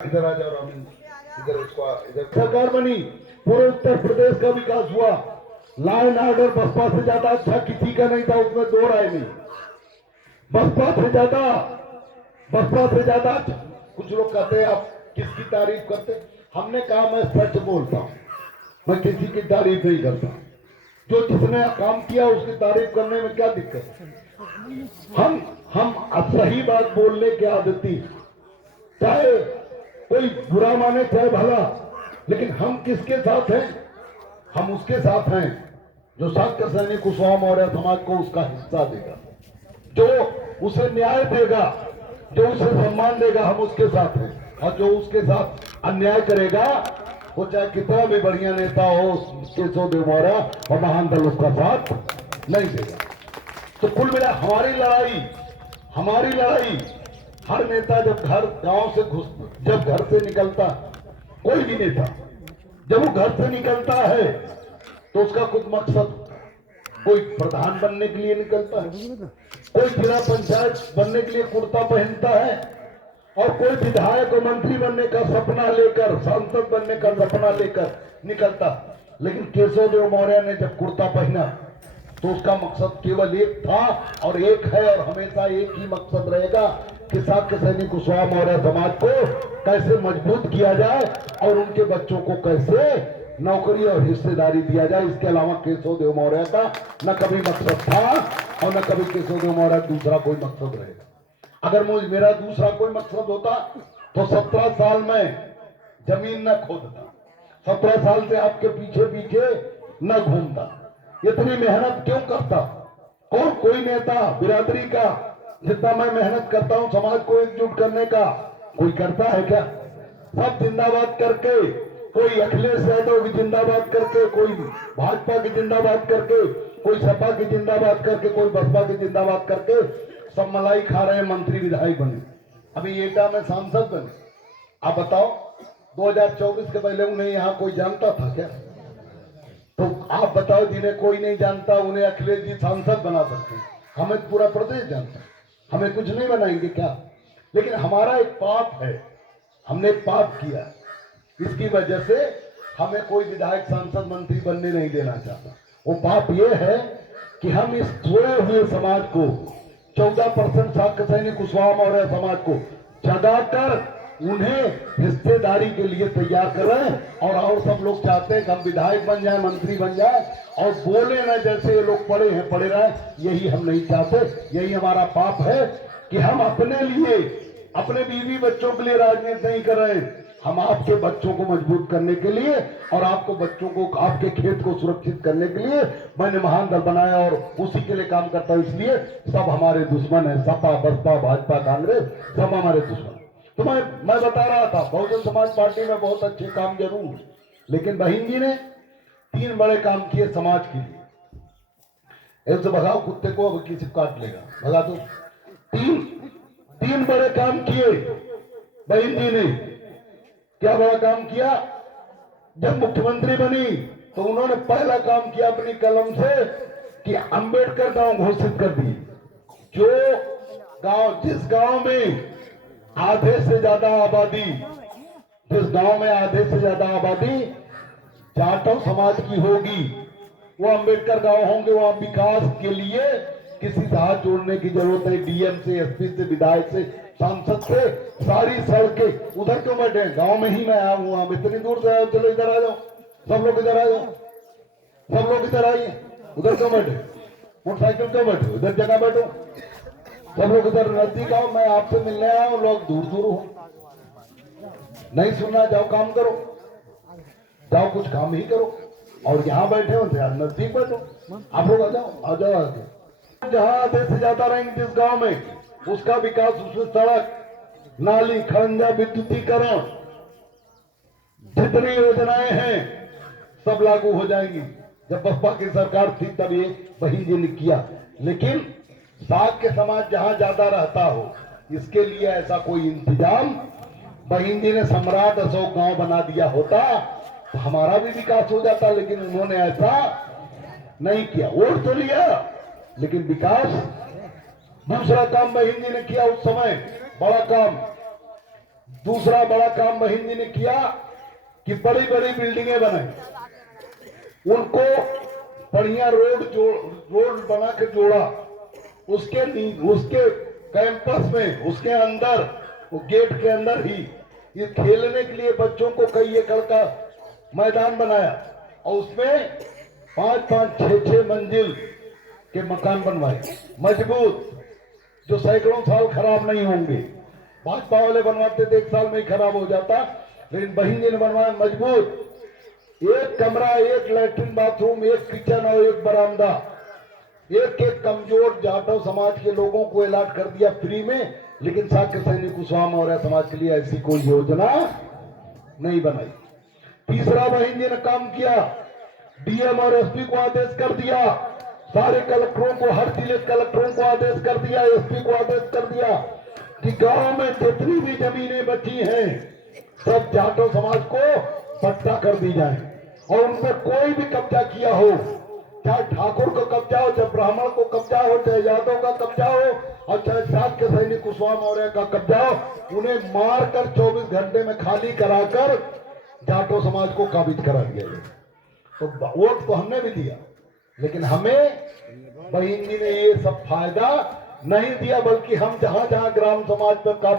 इधर आ जाओ रामी, इधर इसको इधर सरकार बनी, पूरे उत्तर प्रदेश का विकास हुआ। लॉ एंड ऑर्डर बसपा से ज्यादा अच्छा किसी का नहीं था, उसमें दो राय नहीं। बसपा से ज्यादा अच्छा। कुछ लोग कहते हैं आप किसकी तारीफ करते, हमने कहा मैं सच बोलता हूं, मैं किसी की तारीफ नहीं करता। जो जिसने काम किया उसकी तारीफ करने में क्या दिक्कत है। हम सही बात बोलने के आदती, चाहे कोई बुरा माने चाहे भला, लेकिन हम किसके साथ हैं? हम उसके साथ हैं जो शाक्य सैनिक कुशवाहा मौर्य समाज को उसका हिस्सा देगा, जो उसे न्याय देगा, जो उसे सम्मान देगा, हम उसके साथ हैं। और जो उसके साथ अन्याय करेगा, वो चाहे कितना भी बढ़िया नेता हो, केशव देव मौर्य और महान दल उसका साथ नहीं देगा। तो कुल मिला हमारी लड़ाई, हर नेता जब गांव से जब घर से निकलता, कोई भी नेता जब वो घर से निकलता है तो उसका कुछ मकसद, कोई प्रधान बनने के लिए निकलता है, कोई जिला पंचायत बनने के लिए कुर्ता पहनता है, और कोई विधायक और मंत्री बनने का सपना लेकर, सांसद बनने का सपना लेकर निकलता। लेकिन केशव देव मौर्य ने जब कुर्ता पहना तो उसका मकसद केवल एक था और एक है और हमेशा एक ही मकसद रहेगा कि शाक्य सैनिक कुशवाहा मौर्य समाज को कैसे मजबूत किया जाए और उनके बच्चों को कैसे नौकरी और हिस्सेदारी दिया जाए। इसके अलावा केशव देव मौर्य का न कभी मकसद था और न कभी केशव देव मौर्य दूसरा कोई मकसद रहेगा। अगर मेरा दूसरा कोई मकसद होता तो 17 साल में जमीन न खोदता, 17 साल से आपके पीछे पीछे न घूमता, इतनी मेहनत क्यों करता? कोई नेता बिरादरी का जितना मैं मेहनत करता हूं समाज को एकजुट करने का, कोई करता है क्या? सब जिंदाबाद करके, कोई अखिलेश यादव की जिंदाबाद करके, कोई भाजपा की जिंदाबाद करके, कोई सपा की जिंदाबाद करके, कोई बसपा की जिंदाबाद करके सब मलाई खा रहे हैं, मंत्री विधायक बने, अभी एटा में सांसद बने। आप बताओ 2024 के पहले उन्हें यहाँ कोई जानता था क्या? तो आप बताओ, जिन्हें कोई नहीं जानता उन्हें अखिलेश जी सांसद बना सकते हैं, हमें पूरा प्रदेश जानता है, हमें कुछ नहीं बनाएंगे क्या? लेकिन हमारा एक पाप है, हमने एक पाप किया, इसकी वजह से हमें कोई विधायक सांसद मंत्री बनने नहीं देना चाहता। वो पाप ये है कि हम इस सोए हुए समाज को 14% शाक्य सैनिक कुशवाहा मौर्य समाज को जगाकर उन्हें हिस्सेदारी के लिए तैयार कर रहे हैं। और सब लोग चाहते हैं कि हम विधायक बन जाए, मंत्री बन जाए और बोले ना जैसे ये लोग पड़े रहे। यही हम नहीं चाहते, यही हमारा पाप है कि हम अपने लिए, अपने बीवी बच्चों के लिए राजनीति नहीं कर रहे। हम आपके बच्चों को मजबूत करने के लिए और आपको बच्चों को, आपके खेत को सुरक्षित करने के लिए मैंने महान दल बनाया और उसी के लिए काम करता हूं। इसलिए सब हमारे दुश्मन है, सपा बसपा भाजपा कांग्रेस सब हमारे दुश्मन। तो मैं बता रहा था बहुजन समाज पार्टी में बहुत अच्छे काम जरूर, लेकिन बहन जी ने 3 बड़े काम किए समाज के लिए। ऐसे भगाओ कुत्ते को, अब किसी काट लेगा, भगा दो। 3 बड़े काम किए बहन जी ने। क्या बड़ा काम किया? जब मुख्यमंत्री बनी तो उन्होंने पहला काम किया अपनी कलम से कि अंबेडकर गांव घोषित कर दी। जो गांव, जिस गांव में आधे से ज्यादा आबादी, जिस गांव में आधे से ज्यादा आबादी जाटव समाज की होगी, वो अंबेडकर गांव होंगे। वहां विकास के लिए किसी से हाथ जोड़ने की जरूरत है, डीएम से, एसपी से, विधायक से, सांसद से। सारी सड़कें उधर क्यों बैठे? गांव में ही मैं आया हूं, आप इतनी दूर से आए, चलो इधर आ जाओ, सब लोग इधर आ जाओ, सब लोग इधर आइए। उधर क्यों बैठे? मोटरसाइकिल क्यों बैठे? इधर जगह बैठो, सब लोग इधर नजदीक आओ, मैं आपसे मिलने आया हूं, लोग दूर दूर हो। नहीं सुनना, जाओ काम करो, जाओ कुछ काम ही करो। और यहाँ बैठे हो नजदीक बैठो, आप लोग आ जाओ, आ जाओ आगे। जहां आधे से ज्यादा रहेंगे जिस गांव में, उसका विकास, उसमें सड़क, नाली, खरंजा, विद्युतीकरण, जितनी योजनाएं हैं सब लागू हो जाएंगी। जब बसपा की सरकार थी तब ये बहन जी ने किया। लेकिन शाक्य समाज जहां ज्यादा रहता हो, इसके लिए ऐसा कोई इंतजाम बहन जी ने सम्राट अशोक गांव बना दिया होता तो हमारा भी विकास हो जाता। लेकिन उन्होंने ऐसा नहीं किया, वोट तो लिया लेकिन विकास। दूसरा काम बहन जी ने किया उस समय, बड़ा काम, दूसरा बड़ा काम महीन जी ने किया कि बड़ी बड़ी बिल्डिंगें बनाई, उनको बढ़िया रोड बना के जोड़ा, उसके कैंपस में, उसके अंदर, वो गेट के अंदर ही ये खेलने के लिए बच्चों को कई एकड़ का मैदान बनाया और उसमें 5-5, 6-6 मंजिल के मकान बनवाए मजबूत, जो सैकड़ों साल खराब नहीं होंगे। भाजपा वाले बनवाते थे 1 साल में ही खराब हो जाता, लेकिन बहन जी ने बनवाया मजबूत। एक कमरा, एक लैट्रिन बाथरूम, एक किचन और एक बरामदा, एक एक कमजोर जाटव समाज के लोगों को इलाज कर दिया फ्री में। लेकिन साक्य सैनिक कुशवाहा मौर्य समाज के लिए ऐसी कोई योजना नहीं बनाई। तीसरा बहन जी ने काम किया, डीएम और एसपी को आदेश कर दिया, सारे कलेक्टरों को, हर जिले कलेक्टरों को आदेश कर दिया, एसपी को आदेश कर दिया कि गांव में जितनी भी जमीनें बची हैं सब जाटव समाज को पट्टा कर दी जाए और उन पर कोई भी कब्जा किया हो, चाहे ठाकुर को कब्जा हो, चाहे ब्राह्मण को कब्जा हो, चाहे यादव का कब्जा हो और चाहे साक्य सैनिक कुशवाहा मौर्य का कब्जा हो, उन्हें मारकर 24 घंटे में खाली कराकर जाटव समाज को काबिज करा दिया गया। तो वोट तो हमने भी दिया, लेकिन हमें बहन जी ने ये सब फायदा नहीं दिया, बल्कि हम जहां जहां ग्राम समाज पर काबिज